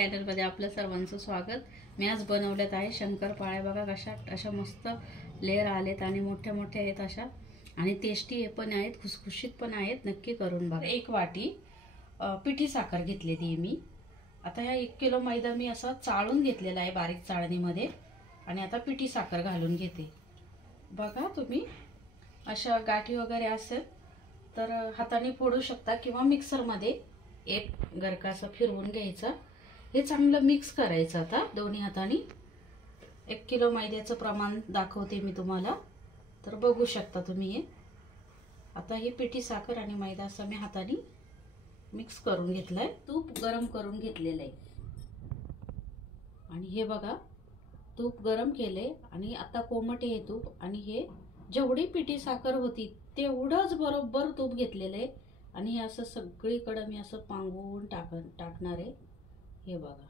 चॅनलमध्ये आपलं सर्वांचं स्वागत। मी आज बनवलेत आहे शंकरपाळ्या। बघा कशा अशा मस्त लेयर आलेत आणि मोठे मोठे आहेत अशा, आणि टेस्टी पण आहेत, खुसखुशीत पण आहेत। नक्की करून बघा। एक वाटी पिठी साखर घेतलेली मी। आता ह्या 1 किलो मैदा मी असा चाळून घेतलेला आहे बारीक चाळणीमध्ये, आणि आता पिठी साखर घालून घेते। बघा तुम्ही अशा गाठी वगैरे असेल तर हाताने फोडू शकता किंवा मिक्सर मध्ये एक गरका असं फिरवून घ्यायचं। हे चांगलं मिक्स करायचं आता दोन्ही हाताने। 1 किलो मैद्याचं प्रमाण दाखवते मी तुम्हाला, तर बघू शकता तुम्ही। हे आता ही पिठी साखर आणि मैदा असं मी हाताने मिक्स करून घेतलाय। तूप गरम करून घेतलेलं आहे, आणि हे बघा तूप गरम केले आणि आता कोमट आहे तूप, आणि हे जेवढी पिठी साखर होती तेवढंच बरोबर तूप घेतलेलं आहे, आणि हे असं सगळीकडे मी असं पांगवून टाकणार आहे। हे बघा,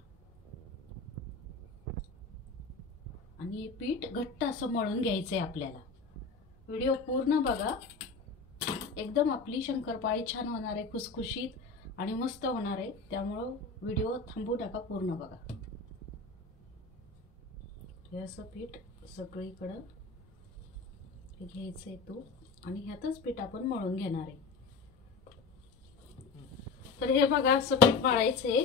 आणि हे पीठ घट्ट असं मळून घ्यायचंय आपल्याला। व्हिडिओ पूर्ण बघा, एकदम आपली शंकरपाळी छान होणार आहे, खुसखुशीत आणि मस्त होणार आहे। त्यामुळे व्हिडिओ थांबवू नका, पूर्ण बघा। हे असं पीठ सगळीकडे घ्यायचंय तूप, आणि ह्यातच पीठ आपण मळून घेणार आहे। तर हे बघा असं पीठ मळायचंय।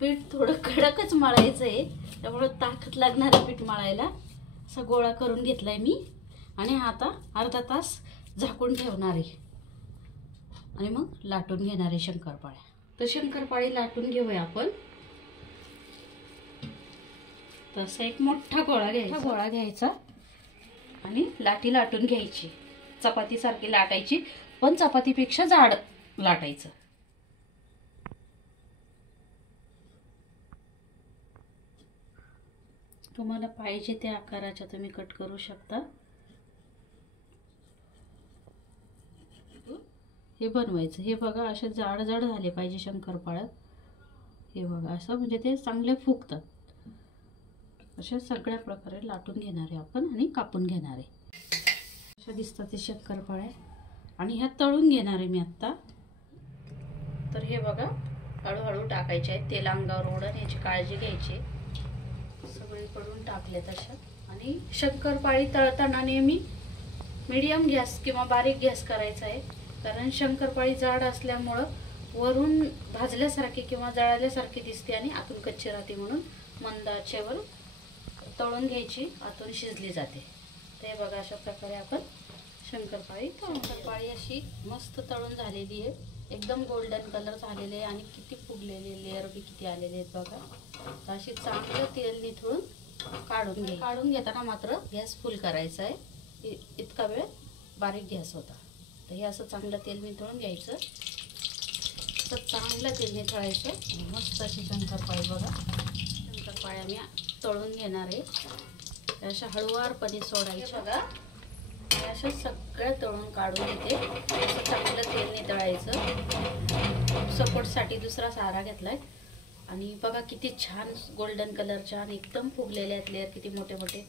पीठ थोडं कडकच मळायचंय, त्यामुळे ताकद लागणार आहे पीठ मळायला। असा गोळा करून घेतलाय मी, आणि हा आता अर्धा तास झाकून ठेवणार आहे, आणि मग लाटून घेणार आहे शंकरपाळ्या। तर शंकरपाळी लाटून घेऊया आपण। तसा एक मोठा गोळा घ्यायचा आणि लाटी लाटून घ्यायची। चपाती सारखी लाटायची, पण चपातीपेक्षा जाड लाटायचं। तुम्हाला पाहिजे त्या आकाराच्या तुम्ही कट करू शकता। हे बनवायचं। हे बघा असे जाड जाड झाले पाहिजे शंकरपाळ्या। हे बघा असं, म्हणजे ते चांगले फुगतात। अशा सगळ्या प्रकारे लाटून घेणार आहे आपण, आणि कापून घेणार आहे। अशा दिसतात ते शंकरपाळ्या, आणि ह्या तळून घेणार आहे मी आता। तर हे बघा हळूहळू टाकायचे आहेत, तेल अंगावर ओढून याची काळजी घ्यायची। सगळीकडून टाकले तशा, आणि शंकरपाळी तळताना नेहमी मीडियम गॅस किंवा बारीक गॅस करायचा आहे, कारण शंकरपाळी जाड असल्यामुळं वरून भाजल्यासारखी किंवा जळाल्यासारखी दिसते आणि आतून कच्ची राहते, म्हणून मंद आचेवर तळून घ्यायची, आतून शिजली जाते। ते बघा अशा प्रकारे आपण शंकरपाळी अशी मस्त तळून झालेली आहे, एकदम गोल्डन कलर झालेले आहे, आणि किती फुगलेले लेयर बी किती आलेले आहेत बघा। तर अशी चांगलं तेल निथळून काढून घेताना मात्र गॅस फुल करायचा आहे। इतका वेळ बारीक गॅस होता। तर हे असं चांगलं तेल निथळून घ्यायचं, तर चांगलं तेल निथळायचं। मस्त अशी शंकरपाळी बघा, शंकरपाळ्या मी तळून घेणार आहे। अशा हळुवारपणे सोडायच्या बघा। अशा सगळ्या तळून काढून घेते। असं चांगलं तेल नितळायचं। सपोर्टसाठी दुसरा सहारा घेतलाय, आणि बघा किती छान गोल्डन कलरच्या आणि एकदम फुगलेले आहेत लेयर, किती मोठे मोठे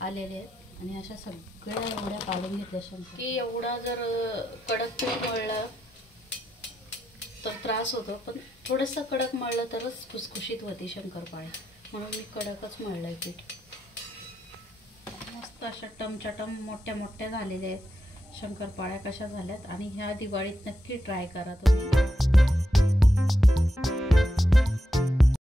आलेले आहेत। आणि अशा सगळ्या एवढ्या काढून घेतल्या शंकर, की एवढा जर कडक पीठ मळलं तर त्रास होतो, पण थोडंसं कडक मळलं तरच खुसखुशीत होती शंकरपाळी, म्हणून मी कडकच मळलंय पीठ। मस्त अशा टमचटम मोठ्या मोठ्या झालेल्या आहेत शंकरपाळ्या। कशा झाल्यात, आणि ह्या दिवाळीत नक्की ट्राय करा तुम्ही।